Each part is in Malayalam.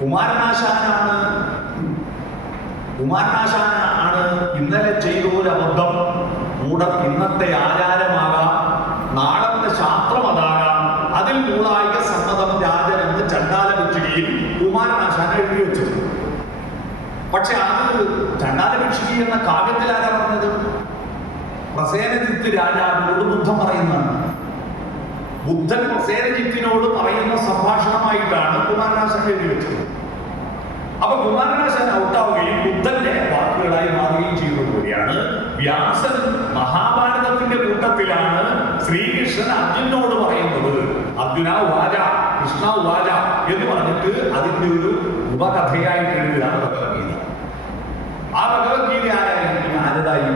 കുമാരനാശാനാണ്. കുമാരനാശാനാണ് ഇന്നലെ ചെയ്ത ഒരു അബദ്ധം. കൂടെ ഇന്നത്തെ ആചാരമാകാം. നാളത്തെ ശാസ്ത്രം അതാകാം. അതിൽ മൂളായിക സമ്മതം രാജൻ എന്ന് ചണ്ടാല ഭിക്ഷുകിയിൽ കുമാരനാശാൻ എഴുതി വെച്ചു. പക്ഷെ അത് ചണ്ടാല എന്ന കാവ്യത്തിൽ ആരാ പറഞ്ഞത്? പ്രസേനജിത്ത് രാജാവിനോട് ബുദ്ധം പറയുന്നതാണ്. ബുദ്ധൻ പ്രസേനജിത്തിനോട് പറയുന്ന സംഭാഷണമായിട്ടാണ് കുമാരനാശാൻ എഴുതി വെച്ചത്. അപ്പൊ കുമാരനാശാൻ ഔട്ടാവുകയും ബുദ്ധന്റെ വാക്കുകളായി മാറുകയും ചെയ്യുന്നതുകൂടിയാണ് വ്യാസൻ മഹാഭാരതത്തിന്റെ കൂട്ടത്തിലാണ് ശ്രീകൃഷ്ണൻ അർജുനോട് പറയുന്നത്. അർജുന വാച കൃഷ്ണ വാച എന്ന് പറഞ്ഞിട്ട് അതിന്റെ ഒരു ഉപകഥയായിട്ട് എഴുതിയതാണ് ഭഗവത്ഗീത. ആ ഭഗവത്ഗീത ആരായിരുന്നു? ആരതായി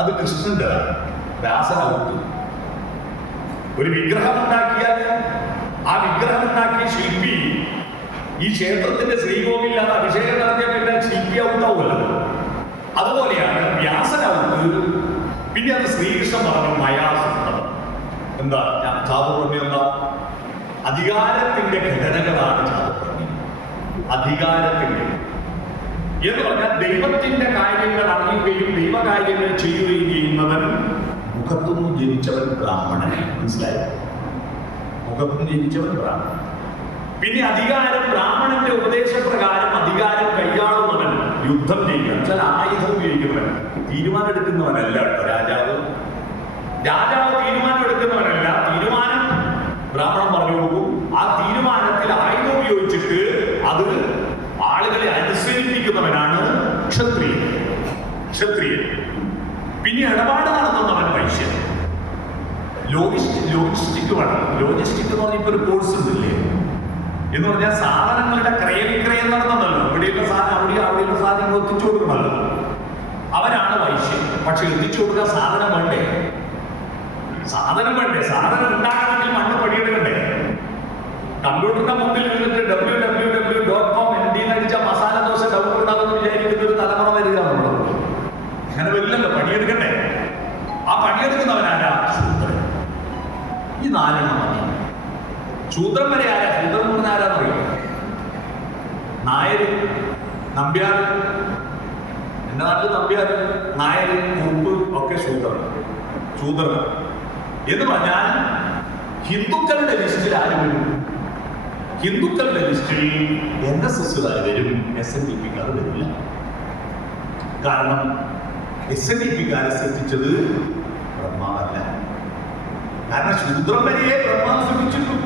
അത് കൃഷ്ണന്റെ വ്യാസൻ ഒരു വിഗ്രഹം ഉണ്ടാക്കിയാൽ ആ വിഗ്രഹം ഉണ്ടാക്കിയ ശില്പി ഈ ക്ഷേത്രത്തിന്റെ ശ്രീകോവിലാണ് അഭിഷേകം നടത്തിയ പിന്നെ അതുപോലെയാണ് വ്യാസനൗട്ട് പിന്നെ അത് ശ്രീകൃഷ്ണൻ പറഞ്ഞു മയാസുത്തം എന്താ? ചാതുർമ്മി എന്താ? അധികാരത്തിന്റെ ഘടനകളാണ് ചാതുർമ്മി അധികാരത്തിന്റെ. എന്ന് പറഞ്ഞാൽ ദൈവത്തിന്റെ കാര്യങ്ങൾ അറിയുകയും ദൈവകാര്യങ്ങൾ ചെയ്യുകയും ചെയ്യുന്നവൻ മുഖത്തുനിന്ന് ജനിച്ചവൻ ബ്രാഹ്മണൻ മനസ്സിലായോ? മുഖത്തുനിന്ന് ജനിച്ചവൻ ബ്രാഹ്മണൻ. പിന്നെ അധികാരം ബ്രാഹ്മണന്റെ ഉപദേശപ്രകാരം അധികാരം കൈയാളുന്നവൻ യുദ്ധം ചെയ്യുക ചില ആയുധം ഉപയോഗിക്കുന്നവൻ തീരുമാനം എടുക്കുന്നവനല്ല രാജാവ് രാജാവ് തീരുമാനം എടുക്കുന്നവനല്ല തീരുമാനം ബ്രാഹ്മണൻ പറഞ്ഞു കൊടുക്കും ആ തീരുമാനത്തിൽ ആയുധം ഉപയോഗിച്ചിട്ട് അത് ആളുകളെ അനുസരിപ്പിക്കുന്നവനാണ് ക്ഷത്രിയൻ ക്ഷത്രിയൻ പിന്നെ ഇടപാട് നടത്തുന്നവൻ വൈശ്യൻ ലോജിസ്റ്റിക് ലോജിസ്റ്റിക് വേണം ലോജിസ്റ്റിക് എന്ന് പറഞ്ഞ ഇപ്പൊ ഒരു കോഴ്സ് ഉണ്ടല്ലേ എന്ന് പറഞ്ഞാൽ സാധനങ്ങളുടെ ക്രയവിക്രയം നടത്തുന്നല്ലോ ഇവിടെയുള്ള സാധനം അവിടെ അവിടെയുള്ള സാധനങ്ങൾ ഒത്തിച്ചു കൊടുക്കണമല്ലോ അവരാണ് വൈശ്യം പക്ഷെ എത്തിച്ചു കൊടുക്കാൻ സാധനം വേണ്ടേ? സാധനം വേണ്ടേ? സാധനം ഉണ്ടാക്കണമെങ്കിൽ മണ്ണ് പണിയെടുക്കണ്ടേ? കമ്പ്യൂട്ടറിന്റെ മുമ്പിൽ നിന്നിട്ട് W W W dot com N D അടിച്ച മസാല ദോശ ഡൗട്ട് ഉണ്ടാകുമെന്ന് വിചാരിക്കുന്ന ഒരു തലമുറ വരിക അങ്ങനെ വരില്ലല്ലോ പണിയെടുക്കണ്ടേ? ആ പണിയെടുക്കുന്നവനാരാ ഈ നാലെണ്ണം മതി. ശൂദ്രൻ വരെ ആരാ ശൂദ്രൻ എന്ന് പറഞ്ഞാൽ ആരാന്നറിയോ നായര് നമ്പ്യാർ. എന്റെ നാട്ടിൽ നമ്പ്യാർ നായര് കുറുപ്പ് ഒക്കെ ശൂദ്രൻ ശൂദ്രൻ എന്ന് പറഞ്ഞാൽ ഹിന്ദുക്കളുടെ ലിസ്റ്റിൽ ആര് വരും? ഹിന്ദുക്കളുടെ ലിസ്റ്റിൽ എൻ എസ് എസ്സുകാർ വരും. എസ് എൻ ഡി പിക്കാർ വരില്ല. കാരണം എസ് എൻ ഡി പിക്കാരെ സൃഷ്ടിച്ചത് ബ്രഹ്മാവല്ല. കാരണം ശൂദ്രം വരെയെ ബ്രഹ്മാവ് സൃഷ്ടിച്ചിട്ടു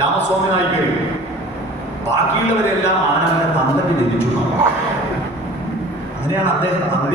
രാമസ്വാമി കഴിഞ്ഞു ബാക്കിയുള്ളവരെല്ലാം ആനന്ദ തന്തയ്ക്ക് എന്നാണ്. അങ്ങനെയാണ് അദ്ദേഹം തന്തയിൽ